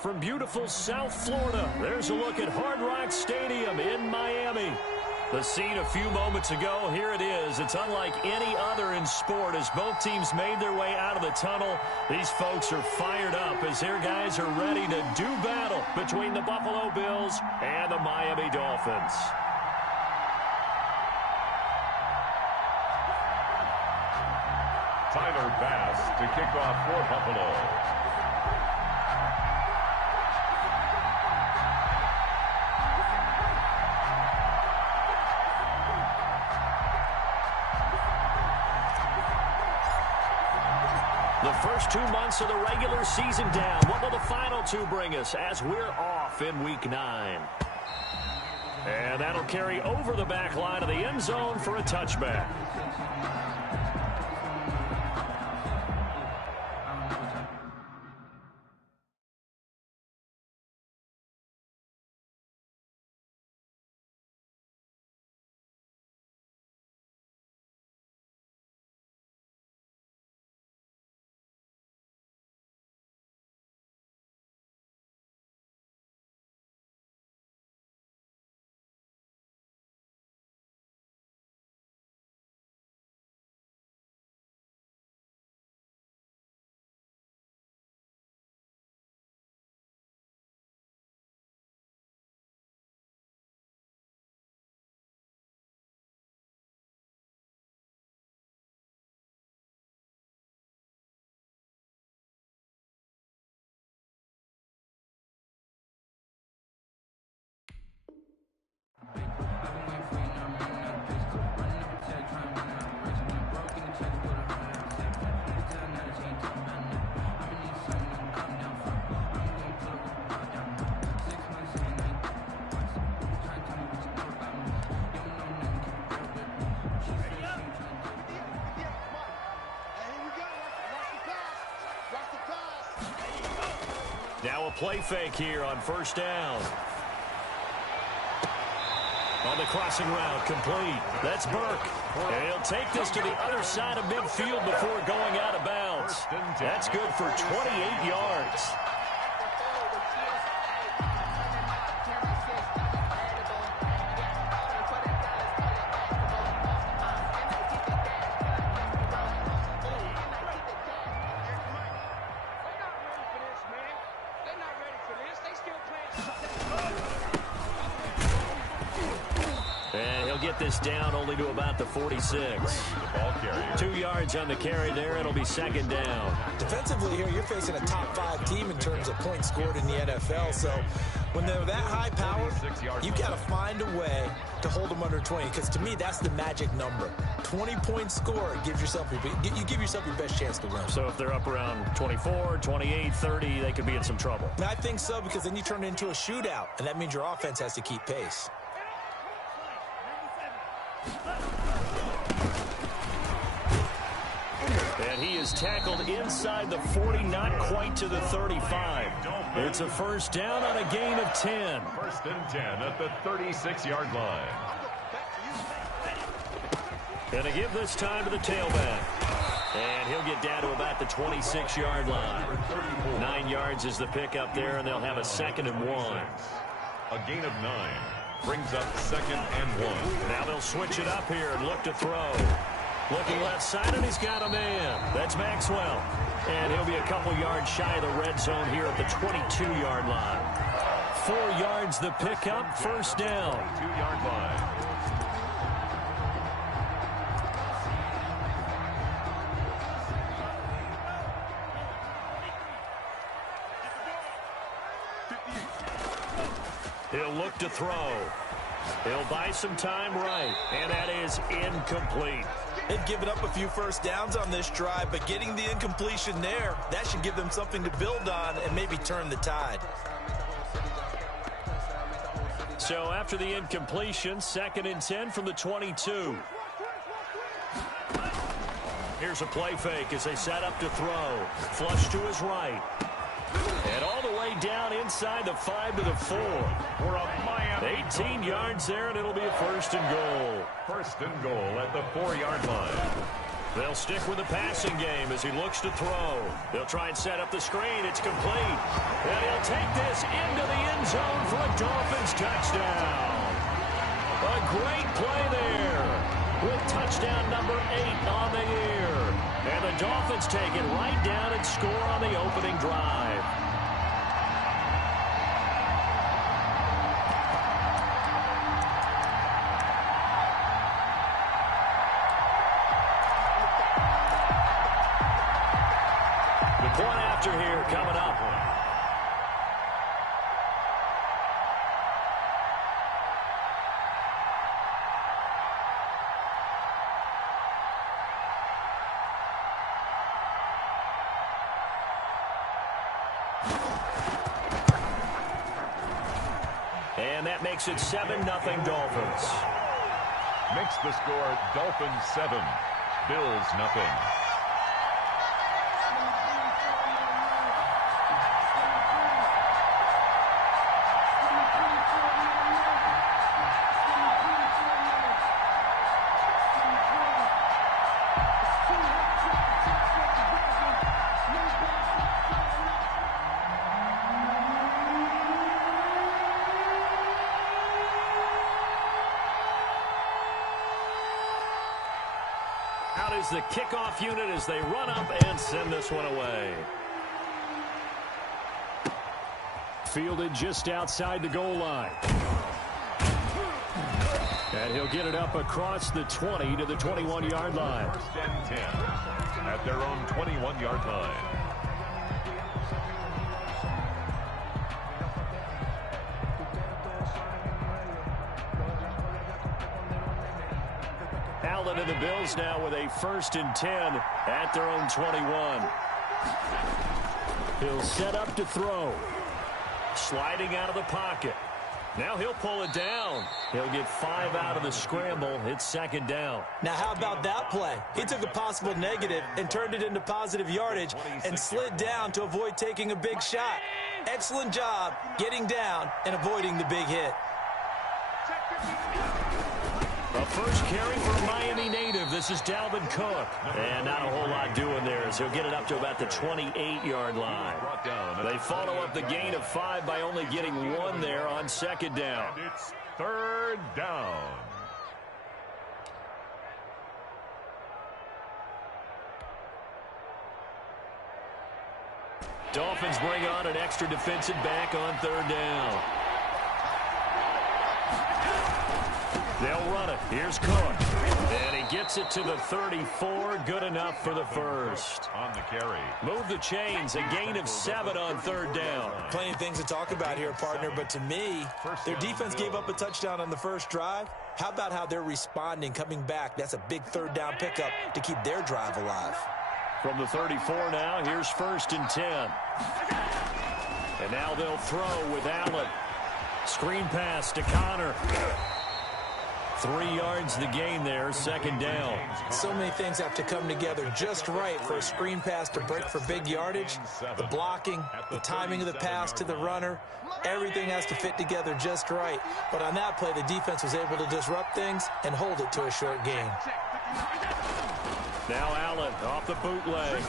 from beautiful South Florida. There's a look at Hard Rock Stadium in Miami. The scene a few moments ago, here it is. It's unlike any other in sport as both teams made their way out of the tunnel. These folks are fired up as their guys are ready to do battle between the Buffalo Bills and the Miami Dolphins. Tyler Bass to kick off for Buffalo. The first 2 months of the regular season down. What will the final two bring us as we're off in Week 9? And that'll carry over the back line of the end zone for a touchback. Now a play fake here on first down. On the crossing route, complete. That's Burke. And he'll take this to the other side of midfield before going out of bounds. That's good for 28 yards. This down only to about the 46. Ball carrier. 2 yards on the carry there. It'll be second down. Defensively here, you're facing a top 5 team in terms of points scored in the NFL. So when they're that high powered, you got to find a way to hold them under 20. Because to me, that's the magic number. 20 points scored, you give yourself your best chance to win. So if they're up around 24, 28, 30, they could be in some trouble. I think so, because then you turn it into a shootout, and that means your offense has to keep pace. And he is tackled inside the 40, not quite to the 35. It's a first down on a gain of 10. First and 10 at the 36-yard line. And to give this time to the tailback. And he'll get down to about the 26-yard line. 9 yards is the pickup there, and they'll have a 2nd and 1. A gain of 9 brings up 2nd and 1. Now they'll switch it up here and look to throw. Looking left side, and he's got a man. That's Maxwell. And he'll be a couple yards shy of the red zone here at the 22-yard line. 4 yards the pickup, first down. 2-yard line. He'll look to throw. He'll buy some time right, and that is incomplete. They've given up a few first downs on this drive, but getting the incompletion there, that should give them something to build on and maybe turn the tide. So after the incompletion, 2nd and 10 from the 22. Here's a play fake as they set up to throw. Flush to his right. And all the way down inside the 5 to the 4. For a Miami. 18 yards there, and it'll be a 1st and goal. 1st and goal at the 4-yard line. They'll stick with the passing game as he looks to throw. They'll try and set up the screen. It's complete. And he'll take this into the end zone for a Dolphins touchdown. A great play there with touchdown number 8 on the year. And the Dolphins take it right down and score on the opening drive. The point after here coming up. And that makes it 7-0 Dolphins. Makes the score Dolphins 7, Bills nothing. Out is the kickoff unit as they run up and send this one away. Fielded just outside the goal line. And he'll get it up across the 20 to the 21-yard line. First and 10 at their own 21-yard line. Allen and the Bills now with a 1st and 10 at their own 21. He'll set up to throw. Sliding out of the pocket. Now he'll pull it down. He'll get 5 out of the scramble. It's 2nd down. Now, how about that play? He took a possible negative and turned it into positive yardage and slid down to avoid taking a big shot. Excellent job getting down and avoiding the big hit. A first carry for a Miami native. This is Dalvin Cook. And not a whole lot doing there as he'll get it up to about the 28-yard line. They follow up the gain of 5 by only getting 1 there on 2nd down. And it's 3rd down. Dolphins bring on an extra defensive back on 3rd down. They'll run it. Here's Cook. And he gets it to the 34. Good enough for the first. On the carry. Move the chains. A gain of 7 on 3rd down. Plenty of things to talk about here, partner, but to me, their defense gave up a touchdown on the first drive. How about how they're responding, coming back? That's a big 3rd down pickup to keep their drive alive. From the 34 now, here's 1st and 10. And now they'll throw with Allen. Screen pass to Connor. 3 yards the gain there, 2nd down. So many things have to come together just right for a screen pass to break for big yardage. The blocking, the timing of the pass to the runner, everything has to fit together just right. But on that play, the defense was able to disrupt things and hold it to a short gain. Now Allen off the bootleg.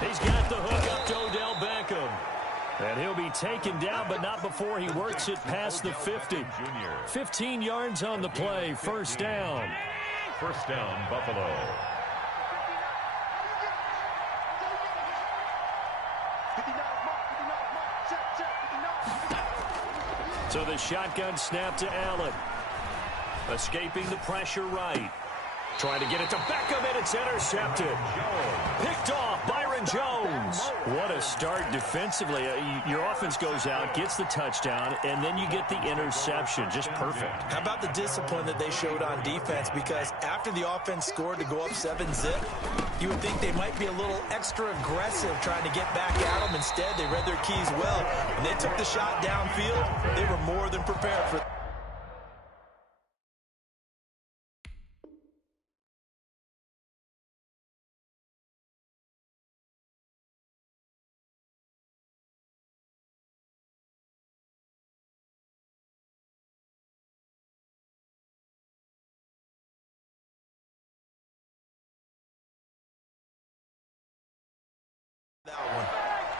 He's got the hook up to Odell Beckham. And he'll be taken down, but not before he works it past the 50. 15 yards on the play, 1st down. 1st down, Buffalo. So the shotgun snap to Allen. Escaping the pressure right. Trying to get it to Beckham, and it's intercepted. Picked off Byron Jones. What a start defensively. Your offense goes out, gets the touchdown, and then you get the interception. Just perfect. How about the discipline that they showed on defense? Because after the offense scored to go up 7-zip, you would think they might be a little extra aggressive trying to get back at them. Instead, they read their keys well, and they took the shot downfield. They were more than prepared for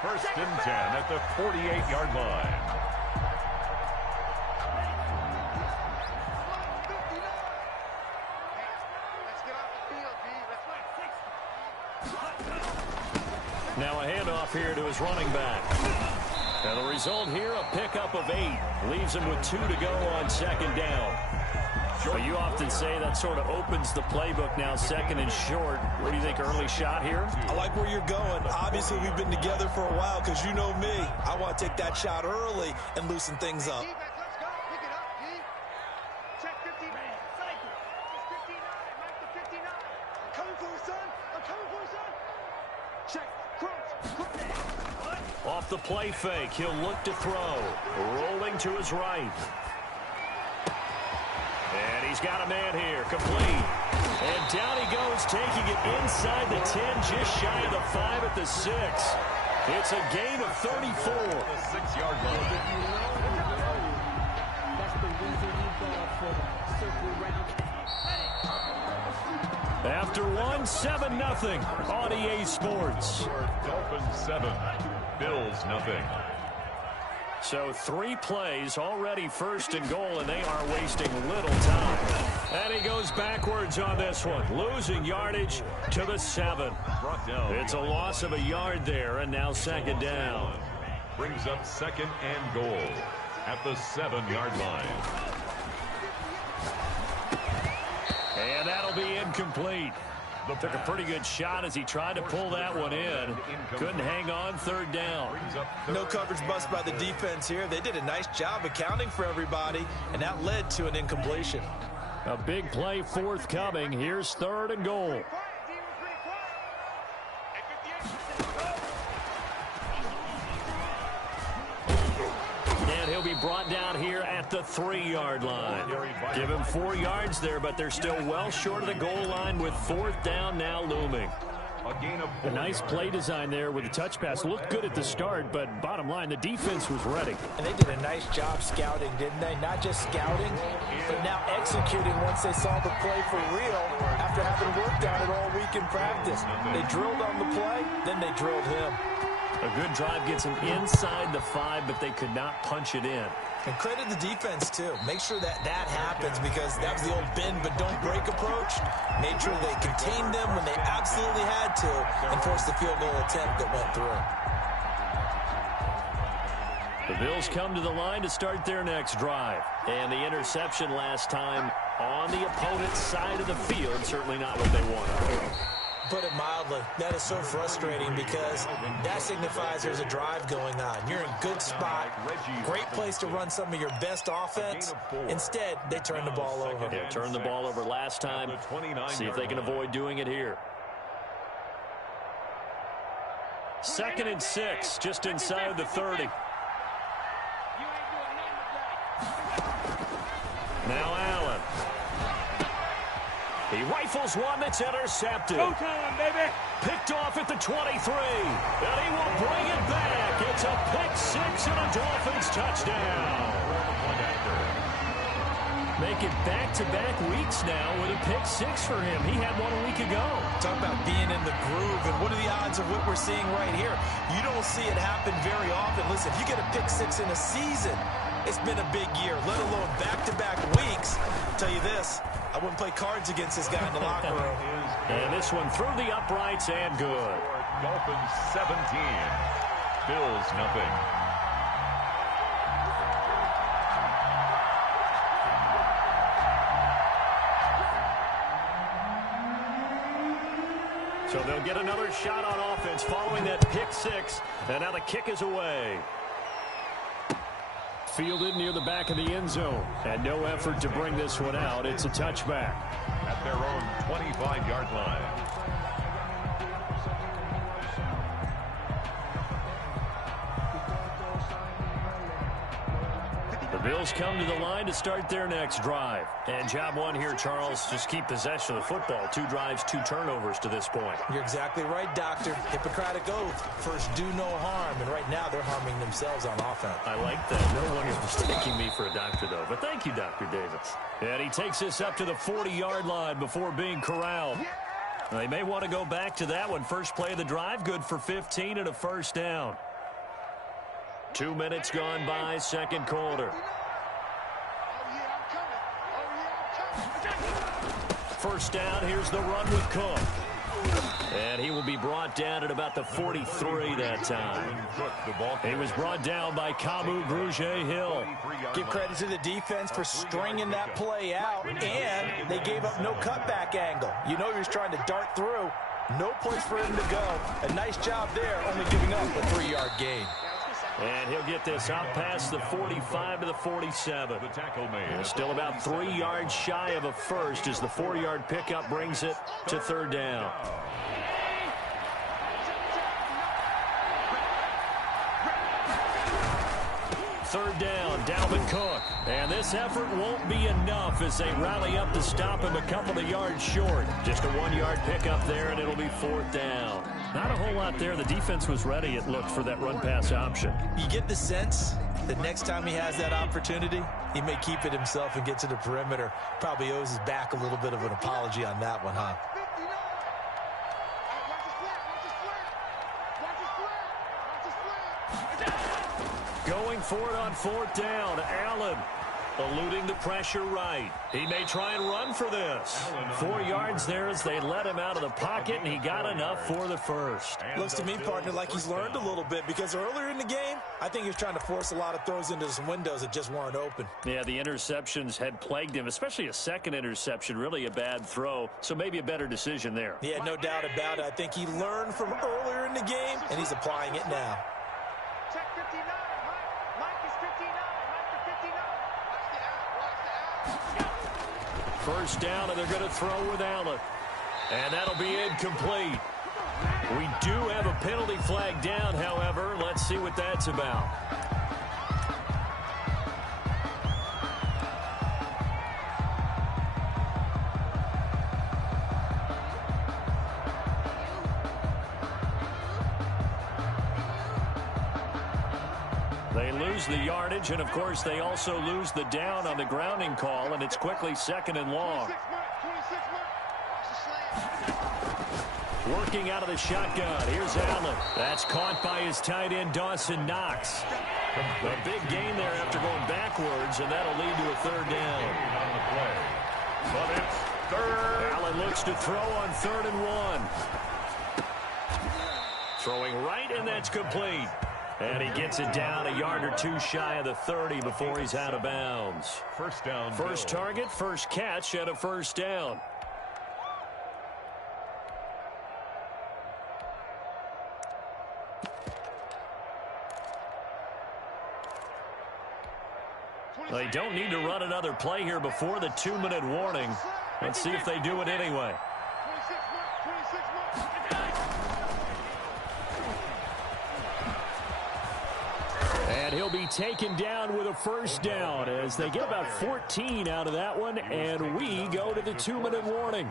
First and 10 at the 48-yard line. Now a handoff here to his running back. And the result here, a pickup of 8. Leaves him with 2 to go on second down. But you often say that sort of opens the playbook now, second and short. What do you think, early shot here? I like where you're going. Obviously, we've been together for a while because you know me. I want to take that shot early and loosen things up. Off the play fake, he'll look to throw. Rolling to his right. And he's got a man here, complete. And down he goes, taking it inside the 10, just shy of the 5 at the 6. It's a gain of 34. The 6-yard line. After one, 7-0 on EA Sports. Dolphins 7, Bills nothing. So 3 plays, already first and goal, and they are wasting little time. And he goes backwards on this one, losing yardage to the 7. It's a loss of a yard there, and now second down. Brings up second and goal at the 7-yard line. And that'll be incomplete. Took a pretty good shot as he tried to pull that one in. Couldn't hang on, third down. No coverage bust by the defense here. They did a nice job accounting for everybody, and that led to an incompletion. A big play forthcoming. Here's third and goal. And he'll be brought down here at the 3-yard line. Give him 4 yards there, but they're still well short of the goal line with fourth down now looming. A nice play design there with the touch pass. Looked good at the start, but bottom line, the defense was ready. And they did a nice job scouting, didn't they? Not just scouting, but now executing once they saw the play for real after having worked on it all week in practice. They drilled on the play, then they drilled him. A good drive gets him inside the 5, but they could not punch it in. And credit the defense, too. Make sure that happens because that was the old bend but don't break approach. Made sure they contained them when they absolutely had to and forced the field goal attempt that went through. The Bills come to the line to start their next drive. And the interception last time on the opponent's side of the field, certainly not what they wanted. Put it mildly, that is so frustrating because that signifies there's a drive going on. You're in good spot, great place to run some of your best offense. Instead, they turn the ball over. Yeah, turned the ball over last time. See if they can avoid doing it here. 2nd and 6, just inside the 30. Now Allen. He rifles one that's intercepted. Go time, baby. Picked off at the 23. And he will bring it back. It's a pick 6 and a Dolphins touchdown. Make it back-to-back weeks now with a pick 6 for him. He had one a week ago. Talk about being in the groove, and what are the odds of what we're seeing right here? You don't see it happen very often. Listen, if you get a pick 6 in a season, it's been a big year, let alone back-to-back weeks. I'll tell you this, I wouldn't play cards against this guy in the locker room. And this one through the uprights and good. Dolphins 17, Bills nothing. So they'll get another shot on offense following that pick 6. And now the kick is away. Fielded near the back of the end zone. And no effort to bring this one out. It's a touchback. At their own 25-yard line. The Bills come to the line to start their next drive. And job one here, Charles, just keep possession of the football. 2 drives, 2 turnovers to this point. You're exactly right, Doctor. Hippocratic oath. First, do no harm. And right now, they're harming themselves on offense. I like that. No one is mistaking me for a doctor, though. But thank you, Dr. Davis. And he takes this up to the 40-yard line before being corralled. They may want to go back to that one. First play of the drive, good for 15 and a first down. 2 minutes gone by, second quarter. First down, here's the run with Cook. And he will be brought down at about the 43 that time. He was brought down by Kamu Grugier-Hill. Give credit to the defense for stringing that play out, and they gave up no cutback angle. You know he was trying to dart through. No place for him to go. A nice job there, only giving up a 3-yard gain. And he'll get this out past the 45 to the 47. Still about 3 yards shy of a first as the 4-yard pickup brings it to third down. Third down, Dalvin Cook. And this effort won't be enough as they rally up to stop him a couple of yards short. Just a 1-yard pickup there, and it'll be fourth down. Not a whole lot there. The defense was ready, it looked, for that run-pass option. You get the sense that next time he has that opportunity, he may keep it himself and get to the perimeter. Probably owes his back a little bit of an apology on that one, huh? Going for it on fourth down. Allen eluding the pressure right. He may try and run for this. 4 yards there as they let him out of the pocket, and he got enough for the first. Looks to me, partner, like he's learned a little bit because earlier in the game, I think he was trying to force a lot of throws into some windows that just weren't open. Yeah, the interceptions had plagued him, especially a second interception, really a bad throw, so maybe a better decision there. Yeah, no doubt about it. I think he learned from earlier in the game, and he's applying it now. Check 59. Mike is 59. First down, and they're going to throw with Allen. And that'll be incomplete. We do have a penalty flag down, however. Let's see what that's about. They lose the yardage, and of course they also lose the down on the grounding call, and it's quickly second and long. Working out of the shotgun. Here's Allen. That's caught by his tight end, Dawson Knox. A big gain there after going backwards, and that'll lead to a third down. But it's third. Allen looks to throw on 3rd and 1. Throwing right, and that's complete. And he gets it down a yard or two shy of the 30 before he's out of bounds. First down. First target, first catch, and a first down. They don't need to run another play here before the 2-minute warning. Let's see if they do it anyway. And he'll be taken down with a first down as they get about 14 out of that one, and we go to the 2-minute warning.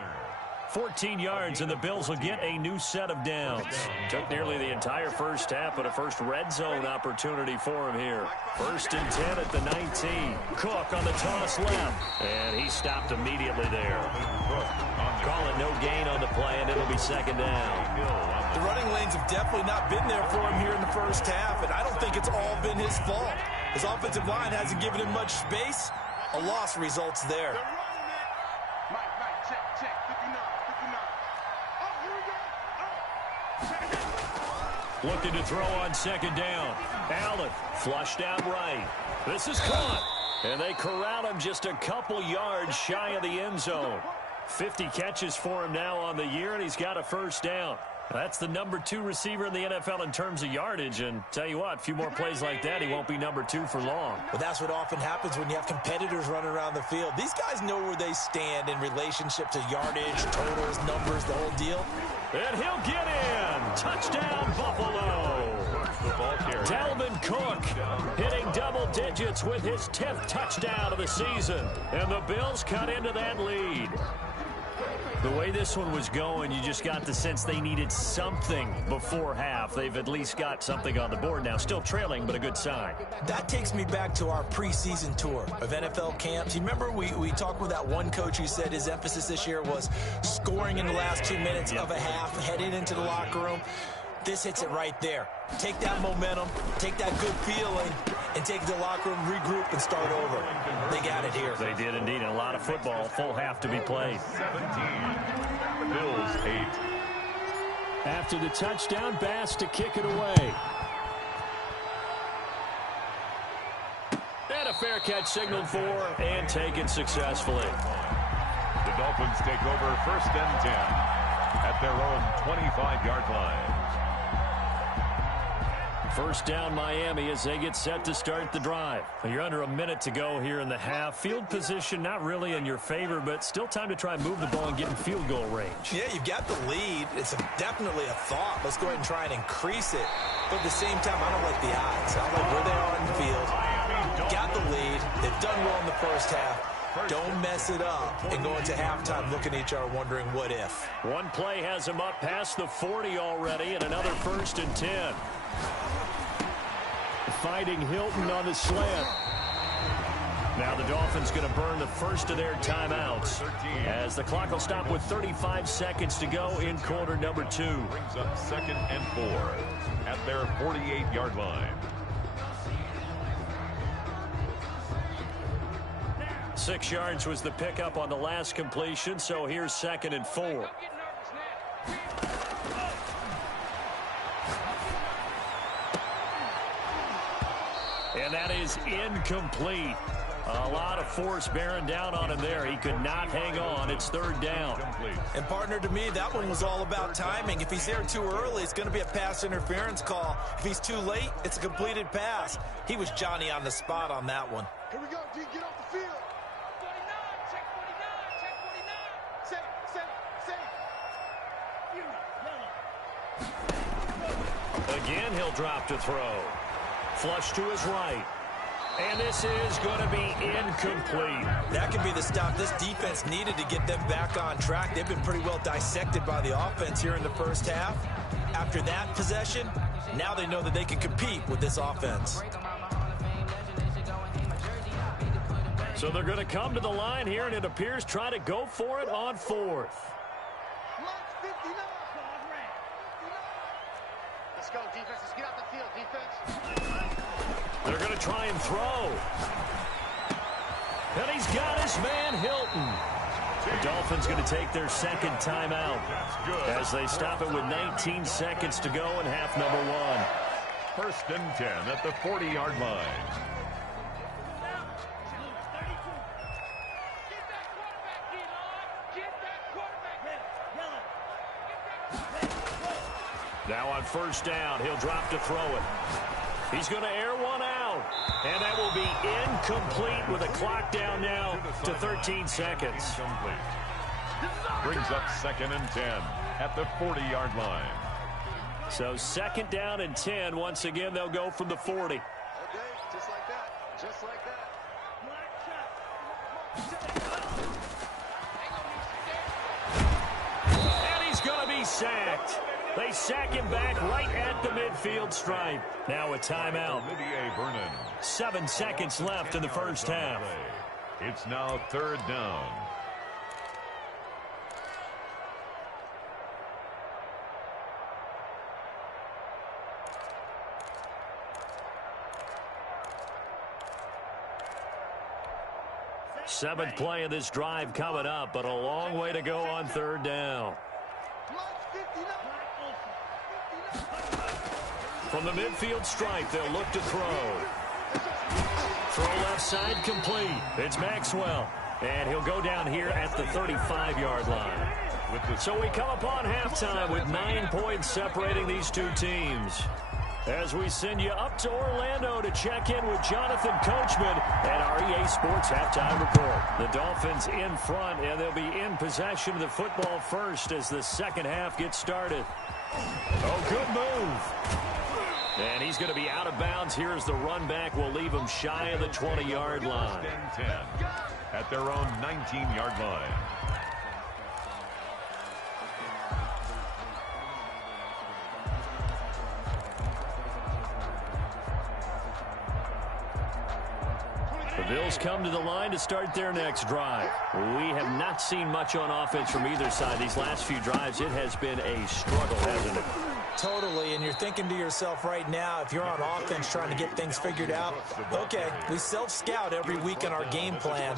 14 yards, and the Bills will get a new set of downs. Took nearly the entire first half, but a first red zone opportunity for him here. 1st and 10 at the 19. Cook on the toss left, and he stopped immediately there. Call it no gain on the play, and it'll be second down. The running lanes have definitely not been there for him here in the first half, and I don't think it's all been his fault. His offensive line hasn't given him much space. A loss results there. Looking to throw on second down. Allen flushed out right. This is caught. And they corral him just a couple yards shy of the end zone. 50 catches for him now on the year, and he's got a first down. That's the number 2 receiver in the NFL in terms of yardage. And tell you what, a few more plays like that, he won't be number 2 for long. But that's what often happens when you have competitors running around the field. These guys know where they stand in relationship to yardage, totals, numbers, the whole deal. And he'll get in. Touchdown, Buffalo. Dalvin Cook hitting double digits with his 10th touchdown of the season. And the Bills cut into that lead. The way this one was going, you just got the sense they needed something before half. They've at least got something on the board now. Still trailing, but a good sign. That takes me back to our preseason tour of NFL camps. You remember we talked with that one coach who said his emphasis this year was scoring in the last 2 minutes of a half, heading into the locker room. This hits it right there. Take that momentum, take that good feeling, and take it to the locker room, regroup, and start over. They got it here. They did indeed. A lot of football. Full half to be played. 17. Bills 8. After the touchdown, Bass to kick it away. And a fair catch signaled for and taken successfully. The Dolphins take over 1st and 10 at their own 25-yard line. First down Miami as they get set to start the drive. You're under a minute to go here in the half. Field position not really in your favor, but still time to try and move the ball and get in field goal range. Yeah, you've got the lead. It's definitely a thought. Let's go ahead and try and increase it. But at the same time, I don't like the odds. I don't like where they are in the field. Got the lead. They've done well in the first half. Don't mess it up and go into halftime looking at each other wondering what if. One play has him up past the 40 already and another 1st and 10. Fighting Hilton on the slant. Now the Dolphins going to burn the first of their timeouts as the clock will stop with 35 seconds to go in quarter number 2. Brings up 2nd and 4 at their 48-yard line. 6 yards was the pickup on the last completion, so here's 2nd and 4. And that is incomplete. A lot of force bearing down on him there. He could not hang on. It's 3rd down. And, partner, to me, that one was all about timing. If he's there too early, it's going to be a pass interference call. If he's too late, it's a completed pass. He was Johnny on the spot on that one. Here we go, D. Get off the field. 49, check 49, check 49. Say. Again, he'll drop to throw. Flush to his right. And this is going to be incomplete. That could be the stop this defense needed to get them back on track. They've been pretty well dissected by the offense here in the first half. After that possession, now they know that they can compete with this offense. So they're going to come to the line here, and it appears try to go for it on 4th. Let's go, defense. Let's get out the field, defense. They're going to try and throw. And he's got his man, Hilton. The Dolphins going to take their 2nd timeout as they stop it with 19 seconds to go in half number 1. 1st and 10 at the 40-yard line. Now on 1st down, he'll drop to throw it. He's going to air one out. And that will be incomplete with a clock down now to 13 seconds. Brings up 2nd and 10 at the 40-yard line. So 2nd down and 10. Once again, they'll go from the 40. Okay, just like that. Just like that. And he's going to be sacked. They sack him back right at the midfield stripe. Now a timeout. 7 seconds left in the first half. It's now 3rd down. Seventh play of this drive coming up, but a long way to go on 3rd down. From the midfield stripe, they'll look to throw. Throw left side complete. It's Maxwell. And he'll go down here at the 35-yard line. So we come upon halftime with 9 points separating these two teams. As we send you up to Orlando to check in with Jonathan Coachman at our EA Sports Halftime Report. The Dolphins in front, and they'll be in possession of the football first as the second half gets started. Oh, good move. And he's going to be out of bounds here as the run back will leave him shy of the 20-yard line. 10 at their own 19-yard line. The Bills come to the line to start their next drive. We have not seen much on offense from either side. These last few drives, it has been a struggle, hasn't it? Totally, and you're thinking to yourself right now, if you're on offense trying to get things figured out, okay, we self-scout every week in our game plan.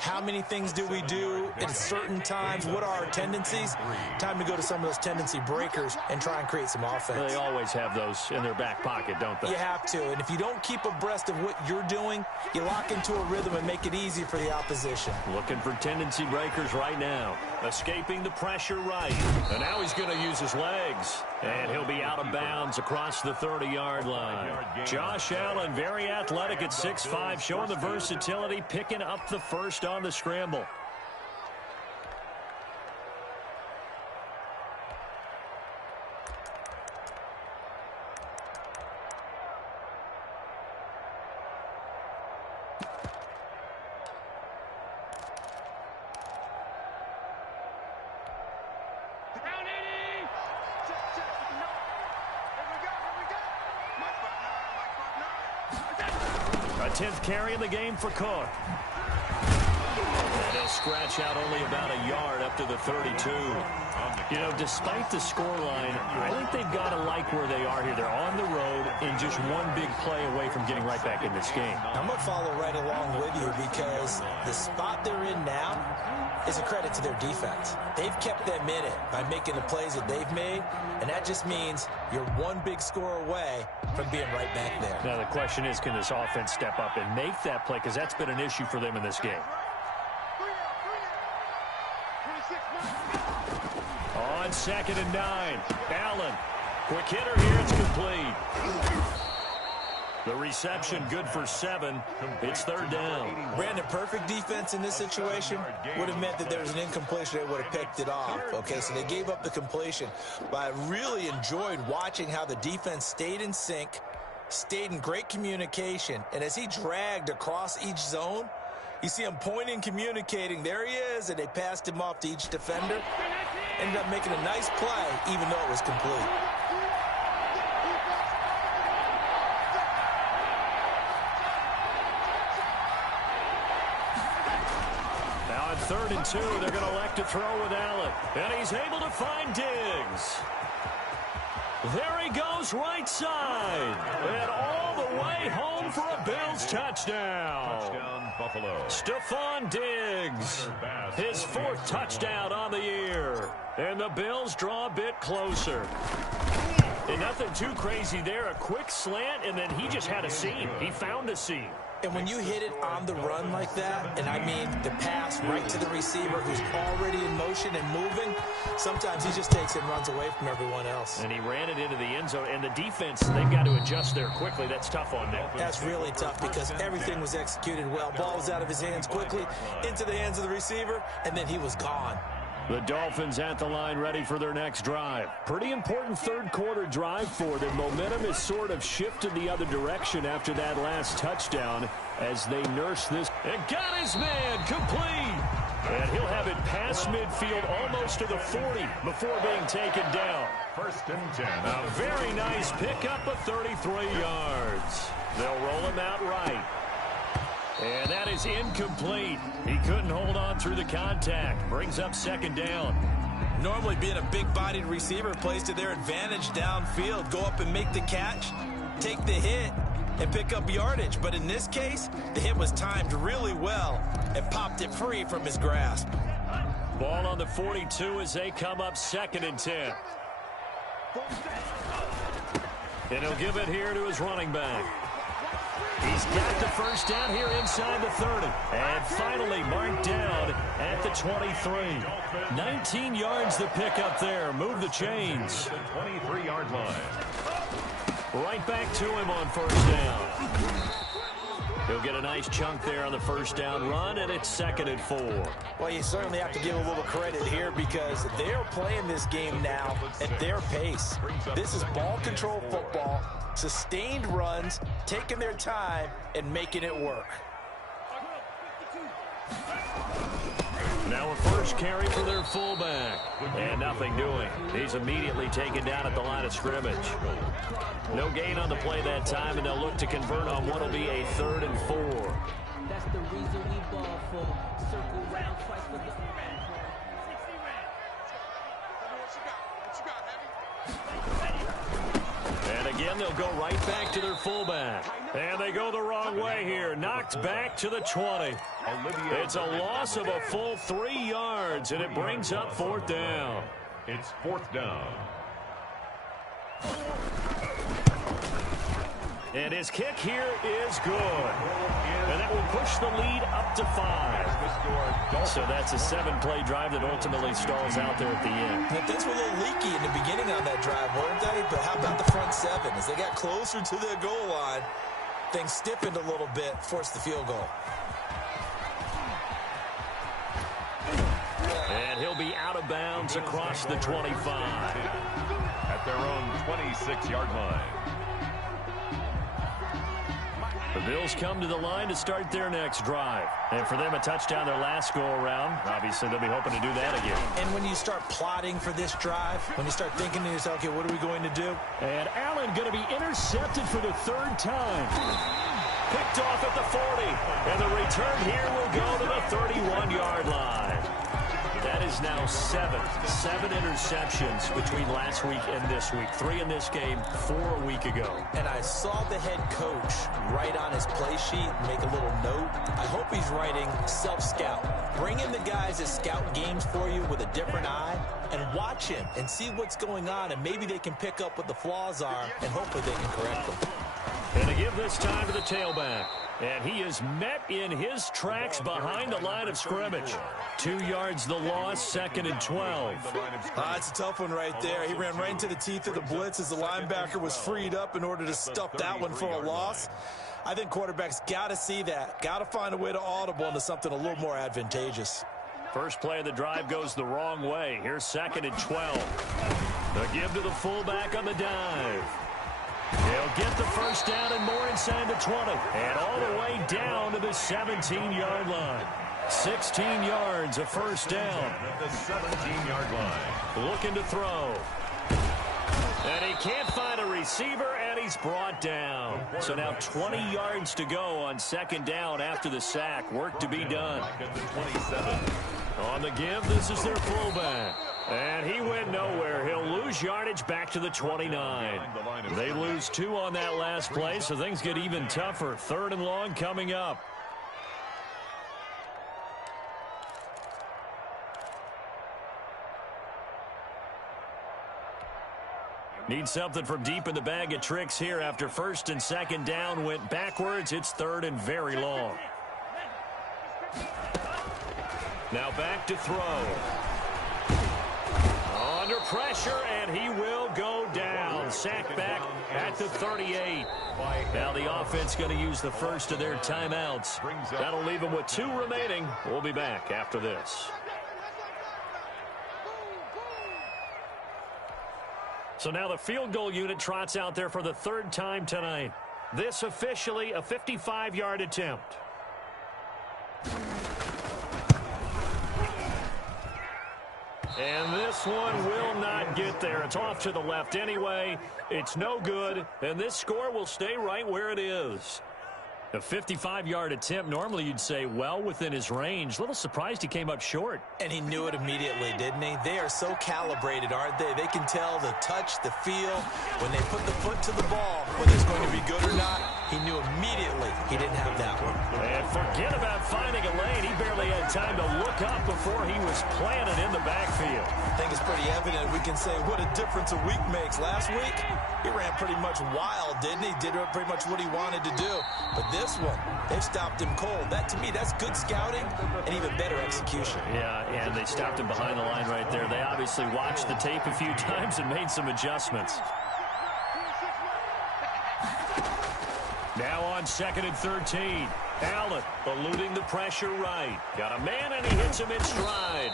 How many things do we do at certain times? What are our tendencies? Time to go to some of those tendency breakers and try and create some offense. They always have those in their back pocket, don't they? You have to, and if you don't keep abreast of what you're doing, you lock into a rhythm and make it easy for the opposition. Looking for tendency breakers right now. Escaping the pressure right. And now he's going to use his legs. And he'll be out of bounds across the 30-yard line. Josh Allen, very athletic at 6'5", showing the versatility, picking up the first on the scramble. A 10th carry in the game for Cook. And he'll scratch out only about a yard up to the 32. You know, despite the scoreline, I think they've got to like where they are here. They're on the road and just one big play away from getting right back in this game. I'm going to follow right along with you because the spot they're in now is a credit to their defense. They've kept them in it by making the plays that they've made, and that just means you're one big score away from being right back there. Now, the question is, can this offense step up and make that play? Because that's been an issue for them in this game. On 2nd and 9, Allen. Quick hitter here, it's complete. The reception good for 7. It's 3rd down. Brandon, perfect defense in this situation would have meant that there was an incompletion. They would have picked it off. Okay, so they gave up the completion. But I really enjoyed watching how the defense stayed in sync, stayed in great communication. And as he dragged across each zone, you see him pointing, communicating. There he is, and they passed him off to each defender. Ended up making a nice play, even though it was complete. Now on 3rd and 2, they're going to elect to throw with Allen. And he's able to find Diggs. There he goes right side. And all the way home for a Bills touchdown. Touchdown, Buffalo. Stephon Diggs. His 4th touchdown on the year. And the Bills draw a bit closer. And nothing too crazy there. A quick slant, and then he just had a seam. He found a seam. And when you hit it on the run like that, and I mean the pass right to the receiver who's already in motion and moving, sometimes he just takes it and runs away from everyone else. And he ran it into the end zone. And the defense, they've got to adjust there quickly. That's tough on them. That's really tough because everything was executed well. Ball was out of his hands quickly, into the hands of the receiver, and then he was gone. The Dolphins at the line ready for their next drive. Pretty important 3rd quarter drive for them. Momentum has sort of shifted the other direction after that last touchdown as they nurse this. And got his man complete. And he'll have it past midfield almost to the 40 before being taken down. 1st and 10. A very nice pickup of 33 yards. They'll roll him out right. And that is incomplete. He couldn't hold on through the contact. Brings up 2nd down. Normally being a big-bodied receiver plays to their advantage downfield. Go up and make the catch, take the hit, and pick up yardage. But in this case, the hit was timed really well and popped it free from his grasp. Ball on the 42 as they come up 2nd and 10. And he'll give it here to his running back. He's got the first down here inside the 30. And finally marked down at the 23. 19 yards the pickup there. Move the chains. 23-yard line. Right back to him on 1st down. He'll get a nice chunk there on the 1st down run, and it's 2nd and 4. Well, you certainly have to give a little credit here because they're playing this game now at their pace. This is ball control football, sustained runs, taking their time, and making it work. Now a first carry for their fullback. And nothing doing. He's immediately taken down at the line of scrimmage. No gain on the play that time, and they'll look to convert on what will be a 3rd and 4. That's the reason we ball for. Circle round twice for the... What you got, Heavy? And again, they'll go right back to their fullback. And they go the wrong way here. Knocked back to the 20. It's a loss of a full 3 yards, and it brings up 4th down. It's 4th down. And his kick here is good. And that will push the lead up to 5. So that's a 7-play drive that ultimately stalls out there at the end. And things were a little leaky in the beginning on that drive, weren't they? But how about the front 7? As they got closer to their goal line, things stiffened a little bit, forced the field goal. And he'll be out of bounds across the 25. At their own 26-yard line. The Bills come to the line to start their next drive. And for them, a touchdown their last go-around. Obviously, they'll be hoping to do that again. And when you start plotting for this drive, when you start thinking to yourself, okay, what are we going to do? And Allen going to be intercepted for the 3rd time. Picked off at the 40. And the return here will go to the 31-yard line. That is now 7 interceptions between last week and this week. 3 in this game, 4 a week ago. And I saw the head coach write on his play sheet, make a little note. I hope he's writing self-scout. Bring in the guys that scout games for you with a different eye and watch him and see what's going on, and maybe they can pick up what the flaws are, and hopefully they can correct them. And to give this time to the tailback. And he is met in his tracks behind the line of scrimmage. 2 yards the loss, 2nd and 12. It's a tough one right there. He ran right into the teeth of the blitz as the linebacker was freed up in order to stuff that one for a loss. I think quarterbacks got to see that. Got to find a way to audible into something a little more advantageous. First play of the drive goes the wrong way. Here's 2nd and 12. The give to the fullback on the dive. He'll get the first down and more inside the 20. And all the way down to the 17-yard line. 16 yards, a first down. At the 17-yard line. Looking to throw. And he can't find a receiver, and he's brought down. So now 20 yards to go on 2nd down after the sack. Work to be done. At the 27. On the give, this is their fullback. And he went nowhere. He'll lose yardage back to the 29. They lose 2 on that last play, so things get even tougher. 3rd and long coming up. Need something from deep in the bag of tricks here after 1st and 2nd down went backwards. It's 3rd and very long. Now back to throw. Under pressure, and he will go down. Sacked back at the 38. Now the offense going to use the first of their timeouts. That'll leave them with 2 remaining. We'll be back after this. So now the field goal unit trots out there for the 3rd time tonight. This officially a 55-yard attempt. And this one will not get there. It's off to the left anyway. It's no good, and this score will stay right where it is. A 55-yard attempt, normally you'd say well within his range. Little surprised he came up short. And he knew it immediately, didn't he? They are so calibrated, aren't they? They can tell the touch, the feel, when they put the foot to the ball, whether it's going to be good or not. He knew immediately he didn't have that one. And forget about finding a lane. He barely had time to look up before he was planted in the backfield. I think it's pretty evident. We can say what a difference a week makes. Last week, he ran pretty much wild, didn't he? Did pretty much what he wanted to do. But this one, they've stopped him cold. That, to me, that's good scouting and even better execution. Yeah, and they stopped him behind the line right there. They obviously watched the tape a few times and made some adjustments. Now on 2nd and 13. Allen eluding the pressure right. Got a man, and he hits him in stride.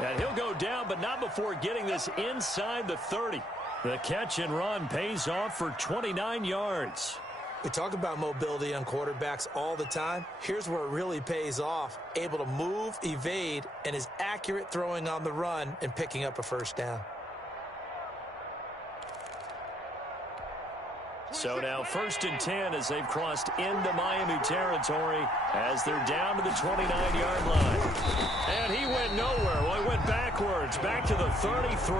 And he'll go down, but not before getting this inside the 30. The catch and run pays off for 29 yards. We talk about mobility on quarterbacks all the time. Here's where it really pays off. Able to move, evade, and is accurate throwing on the run and picking up a first down. So now 1st and 10 as they've crossed into Miami territory as they're down to the 29-yard line. And he went nowhere. Well, he went backwards, back to the 33.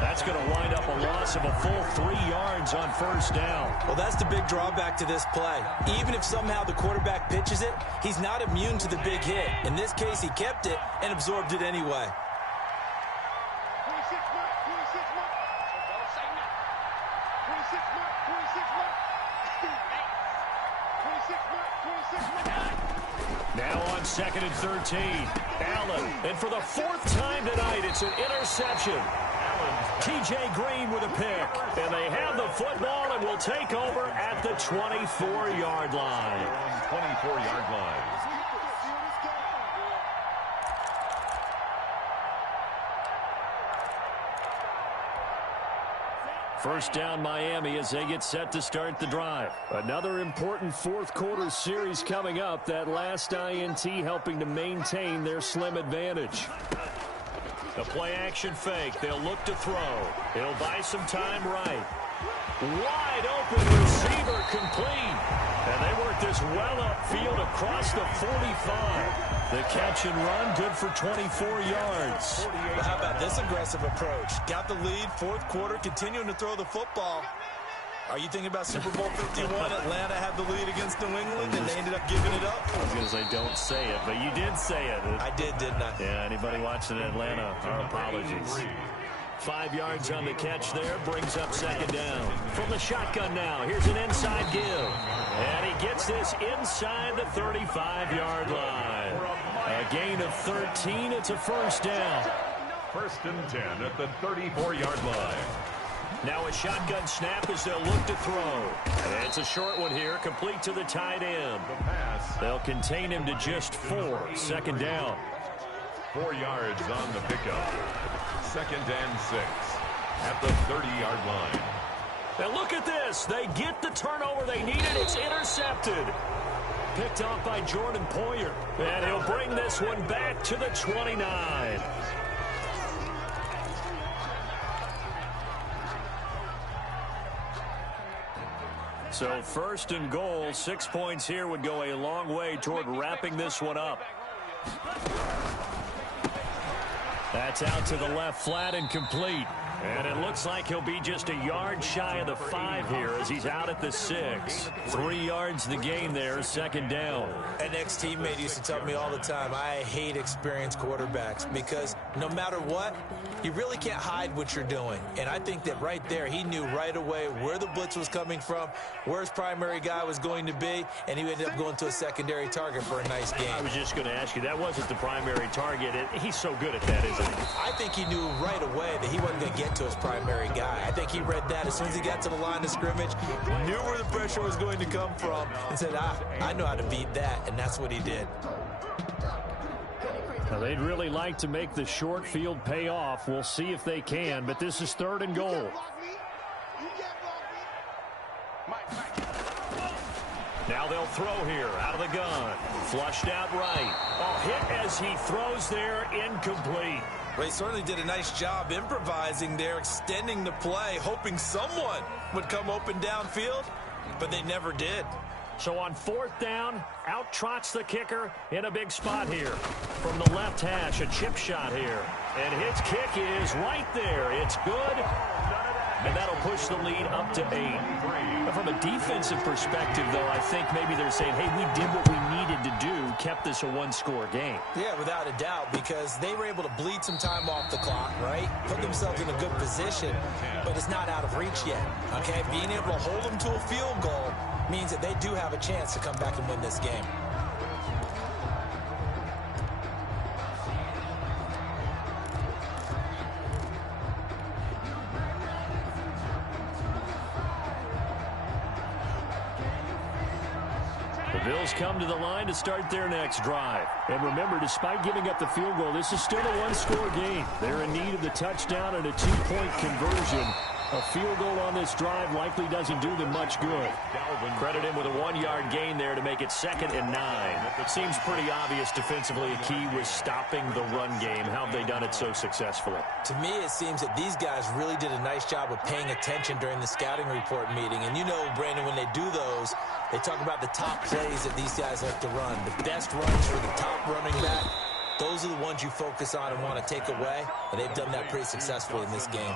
That's going to wind up a loss of a full 3 yards on first down. Well, that's the big drawback to this play. Even if somehow the quarterback pitches it, he's not immune to the big hit. In this case, he kept it and absorbed it anyway. 26 mark, 26 mark. Don't say nothing. 26 mark, 26 mark. 26 mark, 26 mark. Now on 2nd and 13. Allen. And for the 4th time tonight, it's an interception. T.J. Green with a pick. And they have the football and will take over at the 24-yard line. 24-yard line. First down Miami as they get set to start the drive. Another important fourth quarter series coming up. That last INT helping to maintain their slim advantage. The play action fake. They'll look to throw. It'll buy some time right. Wide open receiver complete. And they work this well upfield across the 45. The catch and run good for 24 yards. Well, how about this aggressive approach? Got the lead, fourth quarter, continuing to throw the football. Are you thinking about Super Bowl 51? Atlanta had the lead against New England, and they ended up giving it up? I was going to say don't say it, but you did say it. I did, didn't I? Yeah, anybody watching Atlanta, our apologies. 5 yards on the catch there, brings up second down. From the shotgun now, here's an inside give. And he gets this inside the 35-yard line. A gain of 13, it's a first down. 1st and 10 at the 34-yard line. Now a shotgun snap as they'll look to throw. And it's a short one here, complete to the tight end. The pass. They'll contain him to just 4, second down. 4 yards on the pickup. 2nd and 6 at the 30-yard line. And look at this. They get the turnover they needed. It's intercepted. Picked off by Jordan Poyer. And he'll bring this one back to the 29. So 1st and goal, 6 points here would go a long way toward wrapping this one up. That's out to the left, flat and complete. And it looks like he'll be just a yard shy of the 5 here as he's out at the 6. 3 yards the gain there, second down. An ex-teammate used to tell me all the time, I hate experienced quarterbacks because no matter what, you really can't hide what you're doing. And I think that right there, he knew right away where the blitz was coming from, where his primary guy was going to be, and he ended up going to a secondary target for a nice game. I was just going to ask you, that wasn't the primary target. He's so good at that, isn't he? I think he knew right away that he wasn't going to get to his primary guy. I think he read that as soon as he got to the line of scrimmage, knew where the pressure was going to come from, and said, I know how to beat that, and that's what he did. Now, they'd really like to make the short field pay off. We'll see if they can, but this is 3rd and goal. Now they'll throw here out of the gun. Flushed out right. A hit as he throws there, incomplete. Well, he certainly did a nice job improvising there, extending the play, hoping someone would come open downfield, but they never did. So on 4th down, out trots the kicker in a big spot here. From the left hash, a chip shot here. And his kick is right there. It's good. And that'll push the lead up to 8. But from a defensive perspective, though, I think maybe they're saying, hey, we did what we needed to do, kept this a one-score game. Yeah, without a doubt, because they were able to bleed some time off the clock, right? Put themselves in a good position, but it's not out of reach yet, okay? Being able to hold them to a field goal means that they do have a chance to come back and win this game. The Bills come to the line to start their next drive. And remember, despite giving up the field goal, this is still a one-score game. They're in need of the touchdown and a 2-point conversion. A field goal on this drive likely doesn't do them much good. Credit him with a 1-yard gain there to make it 2nd and 9. It seems pretty obvious defensively a key was stopping the run game. How have they done it so successfully? To me, it seems that these guys really did a nice job of paying attention during the scouting report meeting. And you know, Brandon, when they do those, they talk about the top plays that these guys like to run. The best runs for the top running back. Those are the ones you focus on and want to take away. And they've done that pretty successfully in this game.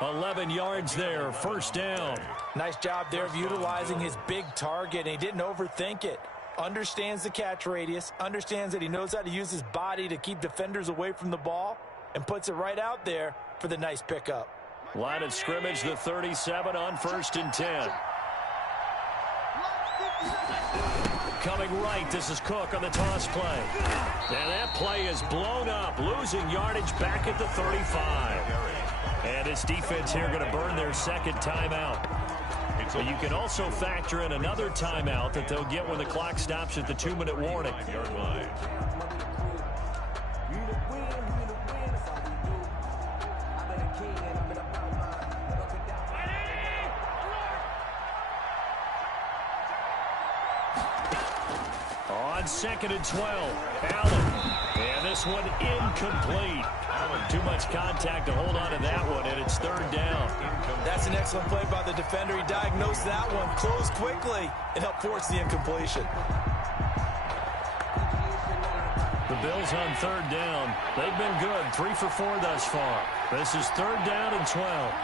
11 yards there, first down. Nice job there of utilizing his big target, and he didn't overthink it. Understands the catch radius, understands that he knows how to use his body to keep defenders away from the ball, and puts it right out there for the nice pickup. Line of scrimmage, the 37 on 1st and 10. Coming right, this is Cook on the toss play. And that play is blown up, losing yardage back at the 35. And this defense here going to burn their second timeout. But you can also factor in another timeout that they'll get when the clock stops at the 2-minute warning. On 2nd and 12, Allen. And this one incomplete. Too much contact to hold on to that one, and it's 3rd down. That's an excellent play by the defender. He diagnosed that one, closed quickly, and helped force the incompletion. The Bills on 3rd down. They've been good, 3 for 4 thus far. This is 3rd down and 12.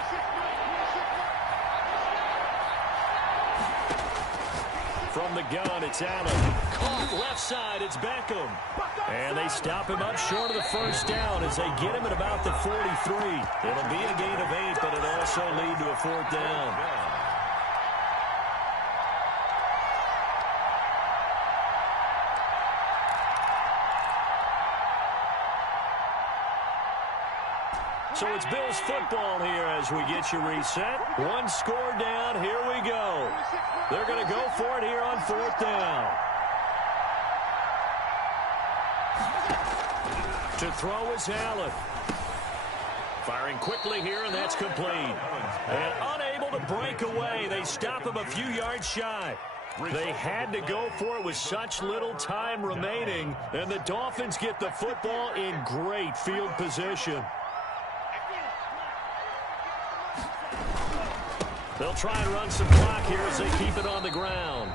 From the gun, it's Allen. Caught left side, it's Beckham. And they stop him up short of the first down as they get him at about the 43. It'll be a gain of 8, but it'll also lead to a 4th down. So it's Bills football here as we get you reset. 1 score down, here we go. They're going to go for it here on 4th down. To throw is Allen. Firing quickly here, and that's complete. And unable to break away. They stop him a few yards shy. They had to go for it with such little time remaining, and the Dolphins get the football in great field position. They'll try and run some clock here as they keep it on the ground.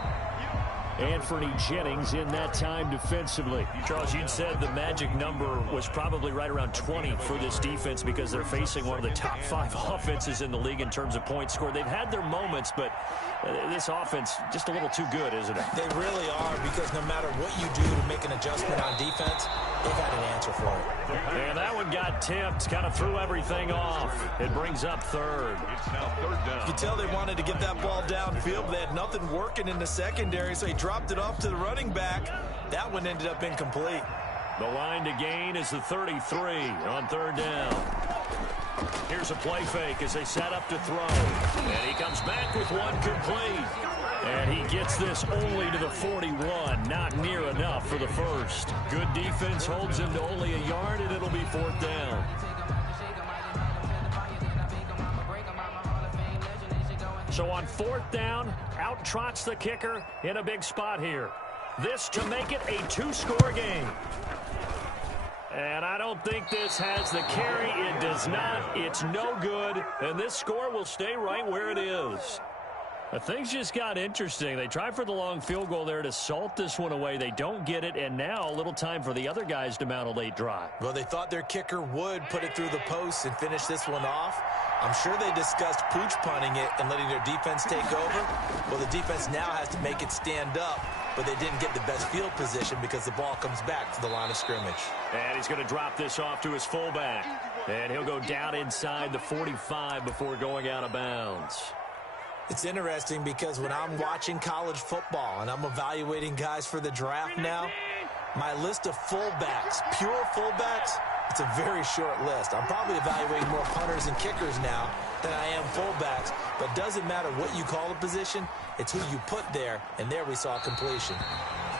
Anthony Jennings in that time defensively. Charles, you'd said the magic number was probably right around 20 for this defense because they're facing one of the top 5 offenses in the league in terms of points scored. They've had their moments, but this offense just a little too good, isn't it? They really are, because no matter what you do to make an adjustment on defense, they've got an answer for it. And that one got tipped, kind of threw everything off. It brings up 3rd. It's now 3rd down. You can tell they wanted to get that ball downfield, but they had nothing working in the secondary, so he dropped it off to the running back. That one ended up incomplete. The line to gain is the 33 on 3rd down. Here's a play fake as they set up to throw. And he comes back with one complete. And he gets this only to the 41. Not near enough for the first. Good defense holds him to only a yard, and it'll be 4th down. So on 4th down, out trots the kicker in a big spot here. This to make it a 2-score game. And I don't think this has the carry. It does not. It's no good. And this score will stay right where it is. Things just got interesting. They try for the long field goal there to salt this one away. They don't get it, and now a little time for the other guys to mount a late drive. Well, they thought their kicker would put it through the post and finish this one off. I'm sure they discussed pooch punting it and letting their defense take over. Well, the defense now has to make it stand up, but they didn't get the best field position because the ball comes back to the line of scrimmage. And he's going to drop this off to his fullback. And he'll go down inside the 45 before going out of bounds. It's interesting because when I'm watching college football and I'm evaluating guys for the draft now, my list of fullbacks, pure fullbacks, it's a very short list. I'm probably evaluating more punters and kickers now than I am fullbacks, but it doesn't matter what you call a position, it's who you put there, and there we saw completion.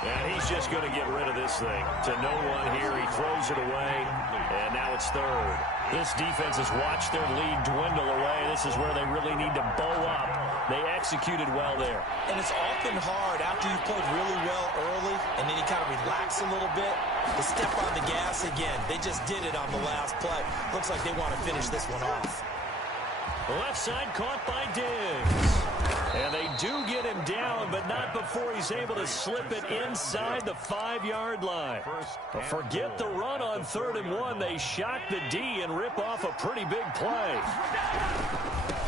And he's just going to get rid of this thing. To no one here, he throws it away, and now it's 3rd. This defense has watched their lead dwindle away. This is where they really need to bow up. They executed well there. And it's often hard after you've played really well early and then you kind of relax a little bit to step on the gas again. They just did it on the last play. Looks like they want to finish this one off. The left side caught by Diggs. And they do get him down, but not before he's able to slip it inside the 5-yard line. Forget the run on 3rd and 1. They shock the D and rip off a pretty big play.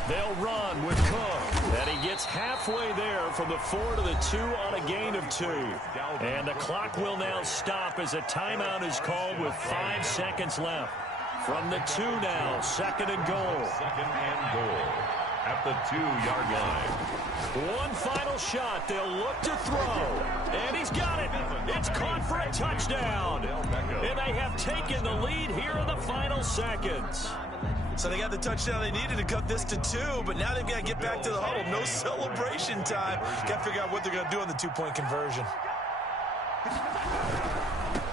They'll run with Cook, and he gets halfway there from the 4 to the 2 on a gain of 2. And the clock will now stop as a timeout is called with 5 seconds left. From the 2 now, 2nd and goal. 2nd and goal at the 2-yard line. One final shot. They'll look to throw. And he's got it. It's caught for a touchdown. And they have taken the lead here in the final seconds. So they got the touchdown they needed to cut this to 2, but now they've got to get back to the huddle. No celebration time. Got to figure out what they're going to do on the 2-point conversion.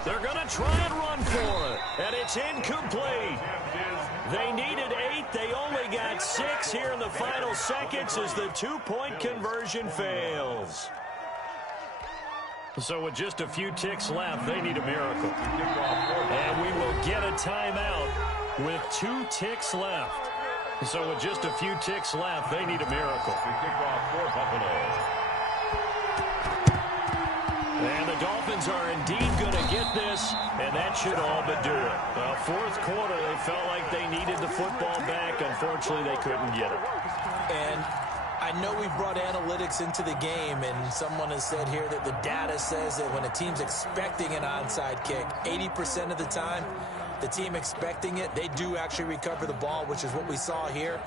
They're going to try and run for it, and it's incomplete. They needed 8. They only got 6 here in the final seconds as the 2-point conversion fails. So with just a few ticks left, they need a miracle. And we will get a timeout with 2 ticks left. So with just a few ticks left, they need a miracle. Kickoff for Buffalo. And the Dolphins are indeed going to get this, and that should all but do it. Fourth quarter, they felt like they needed the football back. Unfortunately, they couldn't get it. And I know we've brought analytics into the game, and someone has said here that the data says that when a team's expecting an onside kick, 80% of the time, the team expecting it, they do actually recover the ball, which is what we saw here.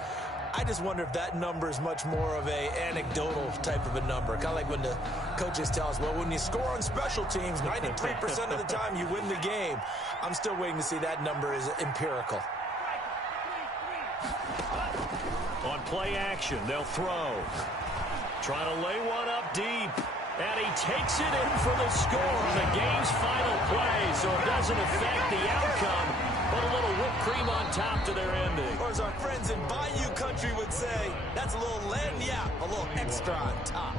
I just wonder if that number is much more of a anecdotal type of a number. Kind of like when the coaches tell us, well, when you score on special teams, 93% of the time you win the game. I'm still waiting to see that number is empirical. On play action, they'll throw. Trying to lay one up deep. And he takes it in for the score on the game's final play, so it doesn't affect the outcome, but a little whipped cream on top to their ending. Or as our friends in Bayou Country would say, that's a little lagniappe, a little extra on top.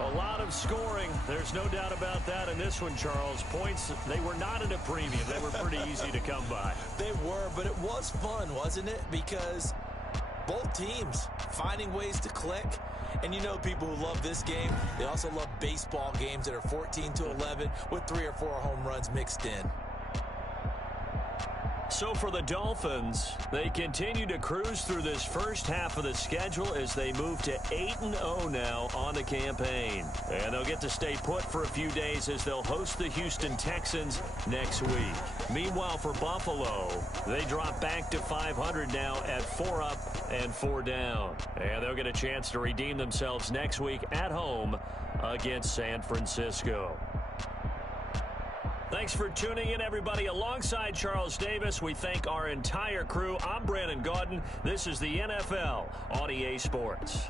A lot of scoring. There's no doubt about that in this one, Charles. Points, they were not at a premium. They were pretty easy to come by. They were, but it was fun, wasn't it? Because both teams finding ways to click. And you know people who love this game, they also love baseball games that are 14-11 with 3 or 4 home runs mixed in. So for the Dolphins, they continue to cruise through this first half of the schedule as they move to 8-0 now on the campaign. And they'll get to stay put for a few days as they'll host the Houston Texans next week. Meanwhile, for Buffalo, they drop back to 500 now at 4 up and 4 down. And they'll get a chance to redeem themselves next week at home against San Francisco. Thanks for tuning in, everybody. Alongside Charles Davis, we thank our entire crew. I'm Brandon Gaudin. This is the NFL on EA Sports.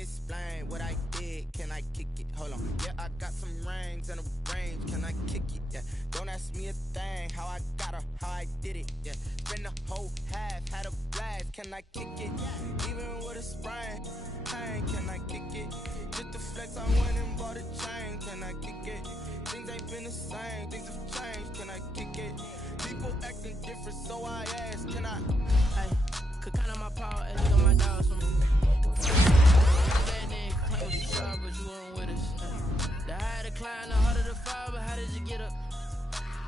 me explain what I did. Can I kick it? Hold on. Yeah, I got some rings and a range. Can I kick it? Yeah. Don't ask me a thing. How I got her, how I did it. Yeah. Spend the whole half, had a blast. Can I kick it? Even with a sprain, pain. Can I kick it? Just the flex, I went and bought a chain. Can I kick it? Things ain't been the same. Things have changed. Can I kick it? People acting different, so I ask. Can I? Hey, could count on my power, and look at my dogs from me. Bad nigga claim what you saw, but you weren't with us. The higher the climb, the harder the fall, but how did you get up?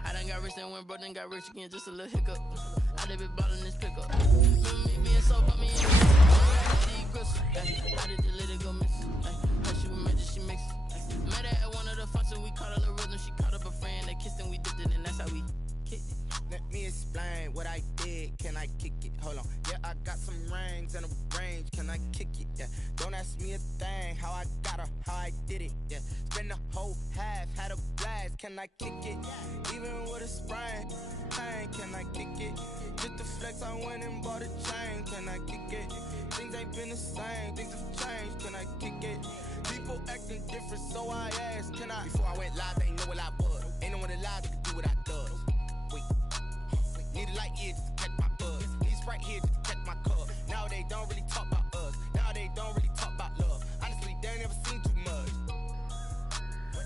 I done got rich and went broke, then got rich again, just a little hiccup. I done been ballin' this pickup. Remember me being so bummy in this. I did the let it go miss. How she was magic, she mixed. Met her at one of the functions, we caught a little rhythm. She caught up a friend, they kissed and we dipped it, and that's how we kicked it. Let me explain what I did. Can I kick it? Hold on. Yeah, I got some rings and a range. Can I kick it? Yeah. Don't ask me a thing. How I got her, how I did it. Yeah. Spend the whole half, had a blast. Can I kick it? Even with a sprain, pain. Can I kick it? Just the flex, I went and bought a chain. Can I kick it? Things ain't been the same. Things have changed. Can I kick it? People acting different, so I asked. Can I? Before I went live, they ain't know what I was. Ain't no one alive that could do what I does. Wait. Need a light here just to catch my buzz. Need Sprite here just to catch my cup. Now they don't really talk about us. Now they don't really talk about love. Honestly, they ain't never seen too much.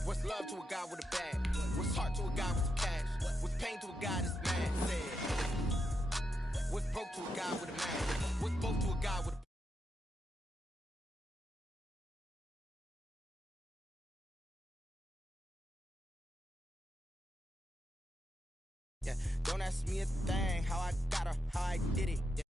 What's love to a guy with a bag? What's heart to a guy with some cash? What's pain to a guy that's mad? Sad. What's broke to a guy with a man? What's broke to a guy with a yeah. Don't ask me a thing. How I got her, how I did it. Yeah.